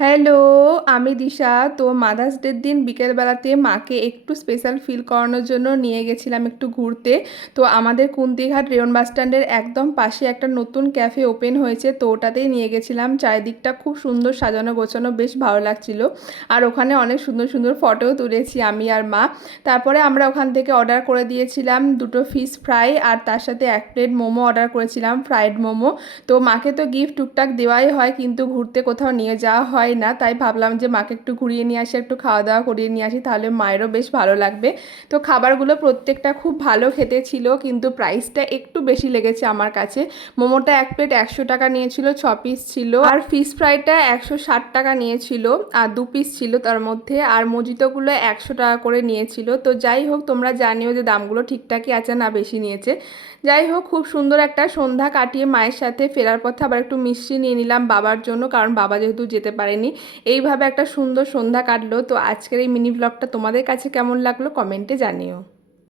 Hello, আমি দিশা। তো mother's ডের দিন বিকেলবেলাতে মাকে একটু স্পেশাল ফিল করানোর জন্য নিয়ে গেছিলাম একটু ঘুরতে। তো আমাদের কুন্তিঘাট রেয়ন বাস স্ট্যান্ডের একদম পাশে একটা নতুন ক্যাফে ওপেন হয়েছে, তো ওটাতেই নিয়ে গেছিলাম। চারিদিকটা খুব সুন্দর সাজানো গোছানো, বেশ ভালো লাগছিল। আর ওখানে অনেক সুন্দর সুন্দর ফটোও তুলেছি আমি আর মা। তারপরে আমরা ওখান থেকে অর্ডার করে দিয়েছিলাম দুটো ফিশ ফ্রাই, আর তার সাথে এক প্লেট মোমো অর্ডার করেছিলাম, ফ্রাইড মোমো। তো মাকে তো গিফট টুকটাক দেওয়াই হয়, কিন্তু ঘুরতে কোথাও নিয়ে যাওয়া হয় না, তাই ভাবলাম যে মাকে একটু ঘুরিয়ে নিয়ে আসি, একটু খাওয়া দাওয়া করিয়ে নিয়ে আসি, তাহলে মায়েরও বেশ ভালো লাগবে। তো খাবারগুলো প্রত্যেকটা খুব ভালো খেতে ছিল, কিন্তু প্রাইসটা একটু বেশি লেগেছে আমার কাছে। মোমোটা এক প্লেট 100 টাকা নিয়েছিল, 6 পিস ছিল। আর ফিশ ফ্রাইটা 160 টাকা নিয়েছিল, আর 2 পিস ছিল তার মধ্যে। আর মজিতোগুলো 100 টাকা করে নিয়েছিল। তো যাই হোক, তোমরা জানিও যে দামগুলো ঠিকঠাকই আছে না বেশি নিয়েছে। যাই হোক, খুব সুন্দর একটা সন্ধ্যা কাটিয়ে মায়ের সাথে ফেরার পথে আবার একটু মিষ্টি নিয়ে নিলাম বাবার জন্য, কারণ বাবা যেহেতু যেতে পারেনি। এইভাবে একটা সুন্দর সন্ধ্যা কাটলো। তো আজকের এই মিনি ব্লগটা তোমাদের কাছে কেমন লাগলো কমেন্টে জানিও।